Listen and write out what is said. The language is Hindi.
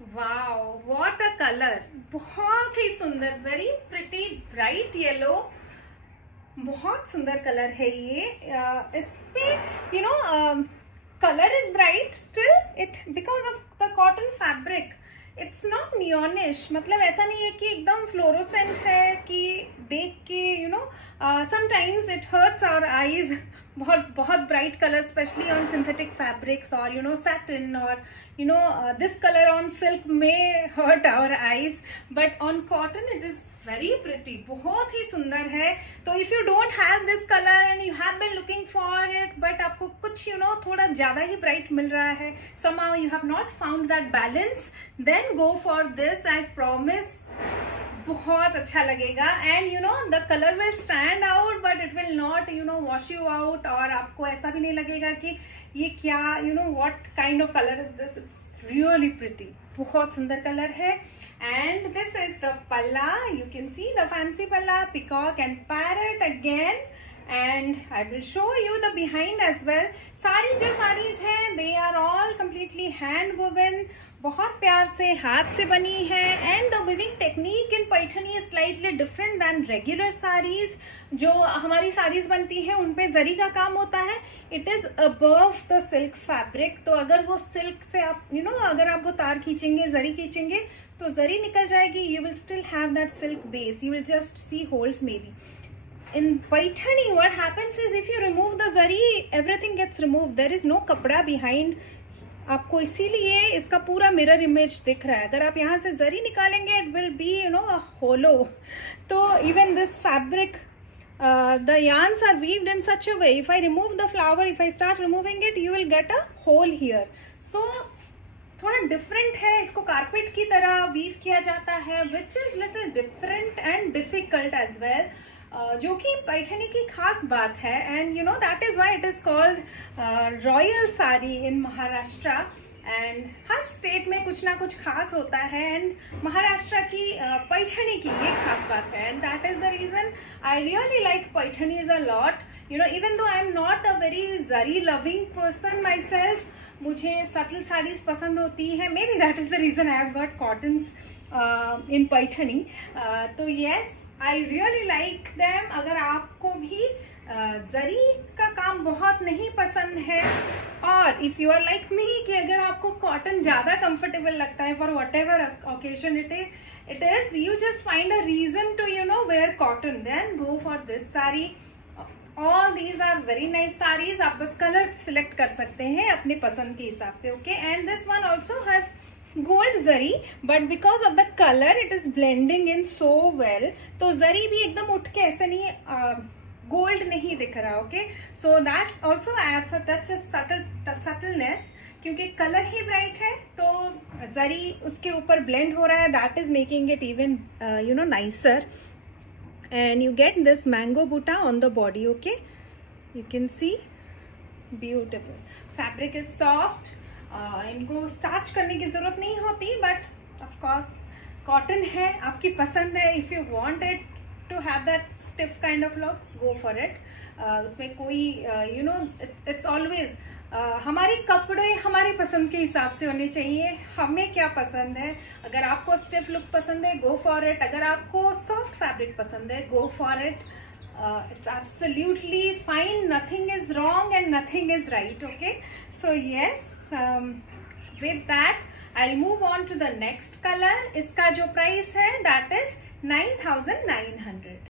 वाओ, व्हाट अ कलर, बहुत ही सुंदर, वेरी प्रिटी ब्राइट येलो, बहुत सुंदर कलर है ये। इस पे you know colour is bright still, it because of the cotton fabric it's not neonish, मतलब ऐसा नहीं है कि एकदम फ्लोरोसेंट है कि देख के sometimes it hurts our eyes. बहुत बहुत bright colour, specially on synthetic fabrics और satin or this color on silk may hurt our eyes, but on cotton it is very pretty, बहुत ही सुंदर है। तो if you don't have this color and you have been looking for it but आपको कुछ थोड़ा ज्यादा ही bright मिल रहा है, somehow you have not found that balance, then go for this, I promise बहुत अच्छा लगेगा। And the colour will stand out but it will not wash you out, और आपको ऐसा भी नहीं लगेगा कि ये क्या what kind of colour is this. It's really pretty, बहुत सुंदर कलर है। And this is the palla, you can see the fancy palla, peacock and parrot again, and I will show you the behind as well. सारी जो साड़ीज हैं they are all completely hand woven, बहुत प्यार से हाथ से बनी है। And the weaving technique in Paithani is slightly different than regular saris. जो हमारी साड़ीज बनती है उनपे जरी का काम होता है, it is above the silk fabric. तो अगर वो सिल्क से आप अगर आप वो तार खींचेंगे, जरी खींचेंगे तो जरी निकल जाएगी, you will still have that silk base, you will just see holes may be. In Paithani, what happens is if you remove the zari, everything gets removed. There is no कपड़ा behind. आपको इसीलिए इसका पूरा मिरर इमेज दिख रहा है। अगर आप यहाँ से जरी निकालेंगे, इट विल बी होलो। तो even this fabric, the yarns are weaved in such a way. If I remove the flower, if I start removing it, you will get a hole here. So थोड़ा डिफरेंट है, इसको कारपेट की तरह वीव किया जाता है, which is little different and difficult as well, जो कि पैठनी की खास बात है। And that is why it is called royal sari in Maharashtra. And हर स्टेट में कुछ ना कुछ खास होता है, एंड महाराष्ट्र की पैठनी की ये खास बात है। And that is the reason I really like Paithanis a lot. Even though I am not a very zari loving person myself, मुझे सटल साड़ीज पसंद होती है। Maybe that is the reason I have got cottons in Paithani. तो yes, I really like them. अगर आपको भी जरी का काम बहुत नहीं पसंद है, और if you are like me कि अगर आपको कॉटन ज्यादा कंफर्टेबल लगता है for whatever occasion it is, you just find a reason to wear cotton, then go for this sari. All these are very nice saris. आप बस कलर सिलेक्ट कर सकते हैं अपने पसंद के हिसाब से। Okay, and this one also has gold zari, but because of the colour it is blending in so well. तो जरी भी एकदम उठ के ऐसे नहीं, गोल्ड नहीं दिख रहा। Okay, so that also adds a touch subtleness, क्योंकि कलर ही ब्राइट है तो जरी उसके ऊपर ब्लेंड हो रहा है, that is making it even nicer. And you get this mango buta on the body. Okay, you can see, beautiful. Fabric is soft. इनको स्टार्च करने की जरूरत नहीं होती, बट ऑफ कोर्स कॉटन है, आपकी पसंद है। If you want it to have that stiff kind of look, go for it. उसमें कोई इट्स ऑलवेज हमारे कपड़े हमारी पसंद के हिसाब से होने चाहिए, हमें क्या पसंद है। अगर आपको स्टिफ लुक पसंद है, गो फॉर इट। अगर आपको सॉफ्ट फैब्रिक पसंद है, go for it. It's absolutely fine, nothing is wrong and nothing is right. Okay, so yes, with that I move on to the next colour. इसका जो प्राइस है दैट इज 9,900।